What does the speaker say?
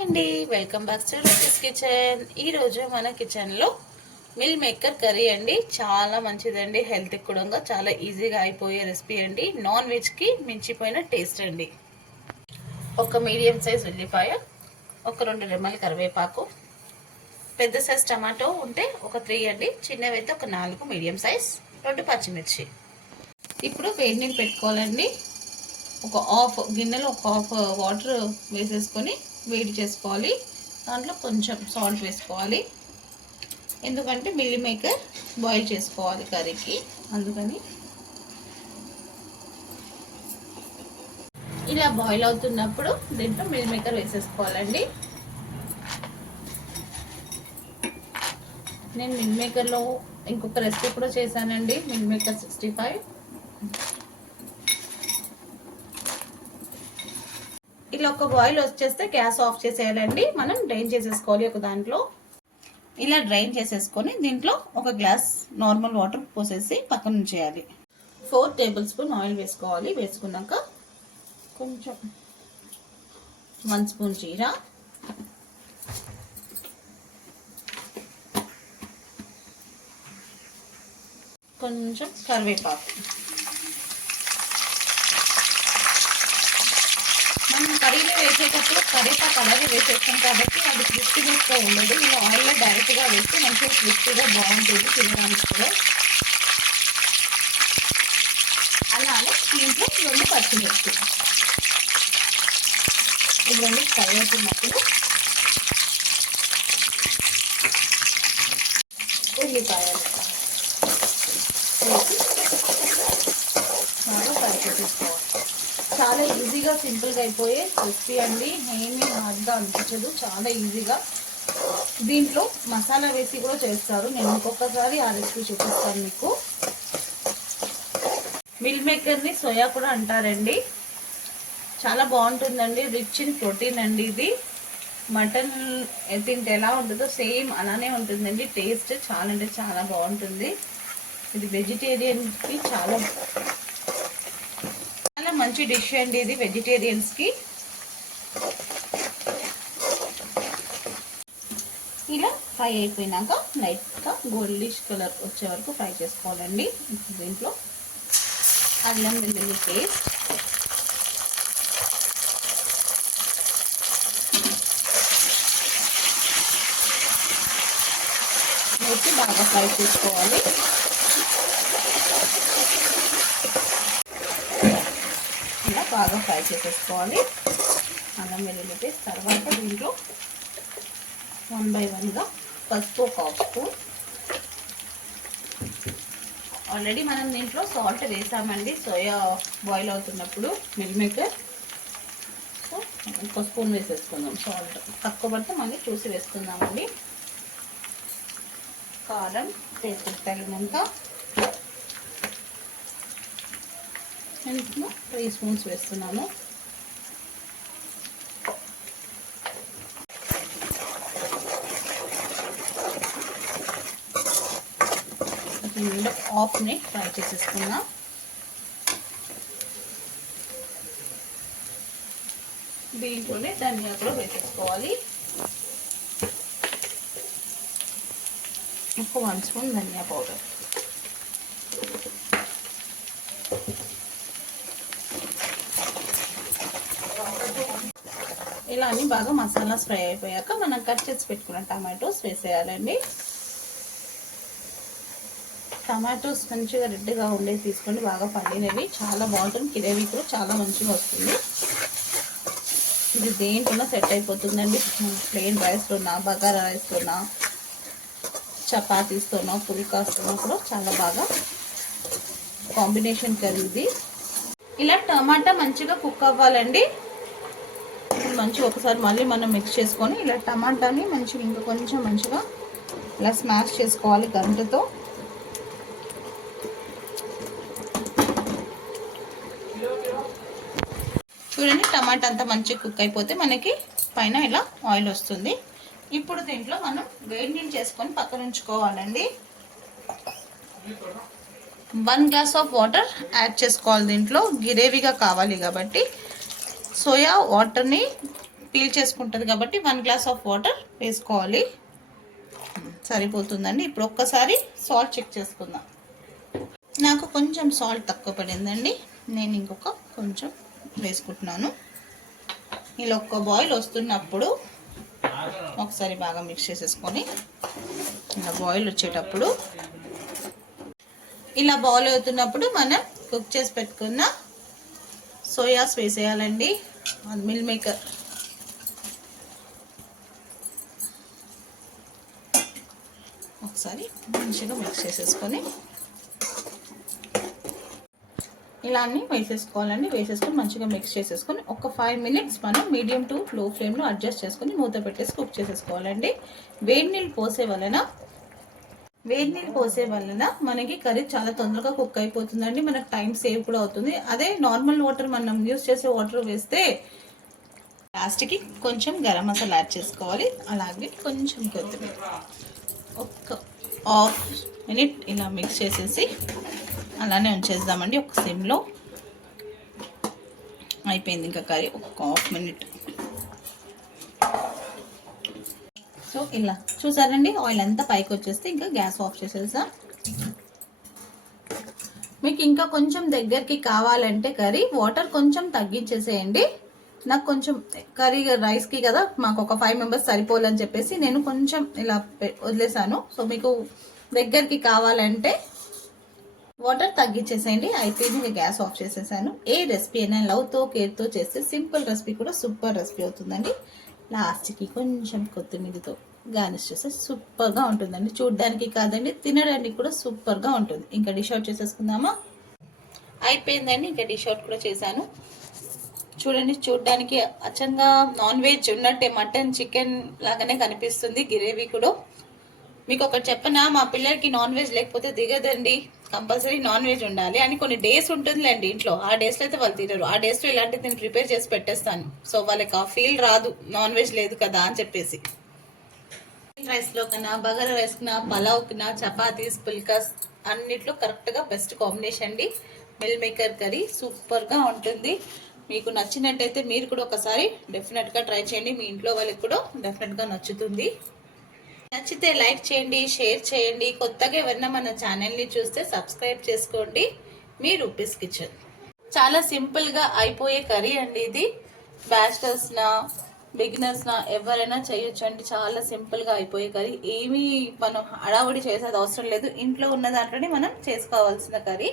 అండి welcome back to Ruchis kitchen. ఈరోజు మన కిచెన్లో మిల్ మేకర్ కర్రీ అండి. చాలా మంచిదండి, హెల్త్కి కూడా చాలా ఈజీగా అయిపోయే రెసిపీ అండి. నాన్ వెజ్కి మించిపోయిన టేస్ట్ అండి. ఒక మీడియం సైజ్ ఉల్లిపాయ, ఒక 2 రెమ్మల కరివేపాకు, పెద్ద సైజ్ టమాటో ఉంటే ఒక 3 అండి, చిన్నవి అయితే ఒక 4 మీడియం సైజ్, 2 పచ్చిమిర్చి. ఇప్పుడు వేడి నీళ్ళు పెట్టుకోవాలండి. ఒక గిన్నెలో ఒక హాఫ్ వాటర్ వేసేసుకొని వేడి చేసుకోవాలి. దాంట్లో కొంచెం సాల్ట్ వేసుకోవాలి, ఎందుకంటే మిల్ మేకర్ బాయిల్ చేసుకోవాలి కర్రీకి, అందుకని. ఇలా బాయిల్ అవుతున్నప్పుడు దీంట్లో మిల్ మేకర్ వేసేసుకోవాలండి. నేను మిల్ మేకర్లో ఇంకొక రెసిపీ కూడా చేశానండి, మిల్ మేకర్ 65. ఇలా ఒక బాయిల్ వచ్చేస్తే గ్యాస్ ఆఫ్ చేసేయాలండి. మనం డ్రైన్ చేసేసుకోవాలి ఒక దాంట్లో. ఇలా డ్రైన్ చేసేసుకొని దీంట్లో ఒక గ్లాస్ నార్మల్ వాటర్ పోసేసి పక్కన ఉంచేయాలి. 4 టేబుల్ స్పూన్ ఆయిల్ వేసుకోవాలి. వేసుకున్నాక కొంచెం 1 స్పూన్ జీరా, కొంచెం కరివేపాకు. మనం కర్రీలో వేసేటప్పుడు కరివేపాకు అలాగే వేసేస్తాం కాబట్టి అది క్రిస్పీనెస్గా ఉండదు. ఇలా ఆయిల్లో డైరెక్ట్గా వేస్తే మంచిగా క్రిస్పీగా బాగుంటుంది తినడానికి కూడా. అలానే దీంట్లో 2 పచ్చిమిర్చి ఇవన్నీ ఫ్రై అవుతున్నప్పుడు ఉల్లిపాయలు బాగా ఫ్రై చేసేసుకోవాలి. చాలా ఈజీగా సింపుల్గా అయిపోయే రెసిపీ అండి, ఏమీ హార్డ్గా అనిపించదు, చాలా ఈజీగా. దీంట్లో మసాలా వేసి కూడా చేస్తారు, నేను ఇంకొకసారి ఆ రెసిపీ చూపిస్తాను మీకు. మిల్ మేకర్ని సోయా కూడా అంటారండి, చాలా బాగుంటుందండి, రిచ్ ఇన్ ప్రోటీన్ అండి. ఇది మటన్ తింటే ఎలా ఉంటుందో సేమ్ అలానే ఉంటుందండి, టేస్ట్ చాలా అంటే చాలా బాగుంటుంది. ఇది వెజిటేరియన్కి చాలా మంచి డిష్ అండి, ఇది వెజిటేరియన్స్కి. ఇలా ఫ్రై అయిపోయినాక లైట్గా గోల్డిష్ కలర్ వచ్చే వరకు ఫ్రై చేసుకోవాలండి. దీంట్లో అల్లం వెల్లుల్లి పేస్ట్, వేసి బాగా ఫ్రై చేసుకోవాలి. ఇలా బాగా ఫ్రై చేసేసుకోవాలి అల్లం వెల్లుల్లి పేస్ట్. తర్వాత దీంట్లో 1 by 1గా పసుపు, ఒక హాఫ్ స్పూన్. ఆల్రెడీ మనం దీంట్లో సాల్ట్ వేసామండి సోయా బాయిల్ అవుతున్నప్పుడు మిల్ మేకర్. సో 1 స్పూన్ వేసేసుకుందాం. సాల్ట్ తక్కువ పడితే మళ్ళీ చూసి వేసుకుందామండి. కారం టేస్ట్ తగినంత, 3 స్పూన్స్ వేస్తున్నాను. దీనిలో హాఫ్ మినిట్ ఫ్రై చేసేసుకున్నాం. దీంట్లోనే ధనియా కూడా వేసేసుకోవాలి. ఒక 1 స్పూన్ ధనియా పౌడర్, ఇలా అని బాగా మసాలాస్ ఫ్రై అయిపోయాక మనం కట్ చేసి పెట్టుకున్న టమాటోస్ వేసేయాలండి. టమాటోస్ మంచిగా రెడ్గా ఉండేవి తీసుకోండి, బాగా పండినవి, చాలా బాగుంటుంది. గ్రేవీ కూడా చాలా మంచిగా వస్తుంది. ఇది దేంట్లోనా సెట్ అయిపోతుందండి, ప్లెయిన్ రైస్లోనా, బగారా రైస్లోనా, చపాతీస్తోనా, పుల్కాస్తోనా కూడా చాలా బాగా కాంబినేషన్ కర్రీ ఇది. ఇలా టమాటా మంచిగా కుక్ అవ్వాలండి. మంచిగా ఒకసారి మళ్ళీ మనం మిక్స్ చేసుకొని ఇలా టమాటాని మంచిగా ఇంకా కొంచెం మంచిగా ఇలా స్మాష్ చేసుకోవాలి గంటతో. చూడండి, టమాటా అంతా మంచిగా కుక్ అయిపోతే మనకి పైన ఇలా ఆయిల్ వస్తుంది. ఇప్పుడు దీంట్లో మనం వేడి నీళ్ళు చేసుకొని పక్కన ఉంచుకోవాలండి. 1 గ్లాస్ ఆఫ్ వాటర్ యాడ్ చేసుకోవాలి. దీంట్లో గ్రేవీగా కావాలి కాబట్టి సోయా వాటర్ని పీల్ చేసుకుంటుంది కాబట్టి 1 గ్లాస్ ఆఫ్ వాటర్ వేసుకోవాలి. సరిపోతుందండి. ఇప్పుడు ఒక్కసారి సాల్ట్ చెక్ చేసుకుందాం. నాకు కొంచెం సాల్ట్ తక్కువ పడిందండి. నేను ఇంకొక కొంచెం వేసుకుంటున్నాను. ఇలా ఒక్క బాయిల్ వస్తున్నప్పుడు ఒకసారి బాగా మిక్స్ చేసేసుకొని ఇలా బాయిల్ వచ్చేటప్పుడు ఇలా బాయిల్ అవుతున్నప్పుడు మనం కుక్ చేసి పెట్టుకున్న సోయాస్ వేసేయాలండి. అది మిల్ మేకర్ ఒకసారి మంచిగా మిక్స్ చేసేసుకొని ఇలా అన్నీ వేసేసుకోవాలండి. వేసేసుకొని మంచిగా మిక్స్ చేసేసుకొని ఒక 5 మినిట్స్ మనం మీడియం టు లో ఫ్లేమ్లో అడ్జస్ట్ చేసుకొని మూత పెట్టేసి కుక్ చేసేసుకోవాలండి. వేడి నీళ్ళు పోసే వలన మనకి కర్రీ చాలా తొందరగా కుక్ అయిపోతుందండి. మనకు టైం సేవ్ కూడా అవుతుంది. అదే నార్మల్ వాటర్ మనం యూస్ చేసే వాటర్ వేస్తే లాస్ట్కి కొంచెం గరం మసాలా యాడ్ చేసుకోవాలి. అలాగే కొంచెం కొత్తిమీర ఒక హాఫ్ మినిట్ ఇలా మిక్స్ చేసేసి అలానే ఉంచేద్దామండి. ఒక సిమ్లో అయిపోయింది ఇంకా కర్రీ. ఒక హాఫ్ మినిట్. సో ఇలా చూసారండి, ఆయిల్ అంతా పైకి వచ్చేస్తే ఇంకా గ్యాస్ ఆఫ్ చేసేసా. మీకు ఇంకా కొంచెం దగ్గరికి కావాలంటే కర్రీ వాటర్ కొంచెం తగ్గించేసేయండి. నాకు కొంచెం కర్రీ రైస్కి కదా మాకు ఒక 5 మెంబర్స్ సరిపోవాలని చెప్పేసి నేను కొంచెం ఇలా వదిలేసాను. సో మీకు దగ్గరికి కావాలంటే వాటర్ తగ్గించేసేయండి. అయిపోయింది, నేను గ్యాస్ ఆఫ్ చేసేసాను. ఏ రెసిపీ అయినా లవ్తో కేర్తో చేస్తే సింపుల్ రెసిపీ కూడా సూపర్ రెసిపీ అవుతుందండి. లాస్ట్కి కొంచెం కొత్తిమీరతో గార్నిష్ చేస్తే సూపర్గా ఉంటుందండి. చూడడానికి కాదండి, తినడానికి కూడా సూపర్గా ఉంటుంది. ఇంకా డిష్ అవుట్ చేసేసుకుందామా? అయిపోయిందండి, ఇంకా డిష్ అవుట్ కూడా చేశాను. చూడండి, చూడడానికి అచ్చంగా నాన్ వెజ్ ఉన్నట్టే మటన్ చికెన్ లాగానే కనిపిస్తుంది. గ్రేవీ కూడా మీకు ఒకటి చెప్పనా, మా పిల్లలకి నాన్ వెజ్ లేకపోతే దిగదండి. కంపల్సరీ నాన్ వెజ్ ఉండాలి అని కొన్ని డేస్ ఉంటుందిలేండి ఇంట్లో. ఆ డేస్లో అయితే వాళ్ళు తినరు. ఆ డేస్లో ఇలాంటివి నేను ప్రిపేర్ చేసి పెట్టేస్తాను. సో వాళ్ళకి ఆ ఫీల్ రాదు నాన్ వెజ్ లేదు కదా అని చెప్పేసి. రైస్లో కన్నా, బగారా రైస్ కన్నా, పలావ్ కన్నా, చపాతీస్, పుల్కాస్ అన్నిట్లో కరెక్ట్గా బెస్ట్ కాంబినేషన్ అండి మిల్ మేకర్ కర్రీ. సూపర్గా ఉంటుంది. మీకు నచ్చినట్టయితే మీరు కూడా ఒకసారి డెఫినెట్గా ట్రై చేయండి. మీ ఇంట్లో వాళ్ళకి కూడా డెఫినెట్గా నచ్చుతుంది. నచ్చితే లైక్ చేయండి, షేర్ చేయండి. కొత్తగా ఎవరైనా మన ఛానల్ని చూస్తే సబ్స్క్రైబ్ చేసుకోండి. మీ రూపీస్ కిచెన్ చాలా సింపుల్గా అయిపోయే కర్రీ అండి ఇది. బ్యాచిలర్స్నా బిగినర్స్నా ఎవరైనా చేయొచ్చు అండి. చాలా సింపుల్గా అయిపోయే కర్రీ. ఏమీ మనం హడావుడి చేసేది అవసరం లేదు. ఇంట్లో ఉన్న దాంట్లోనే మనం చేసుకోవాల్సిన కర్రీ.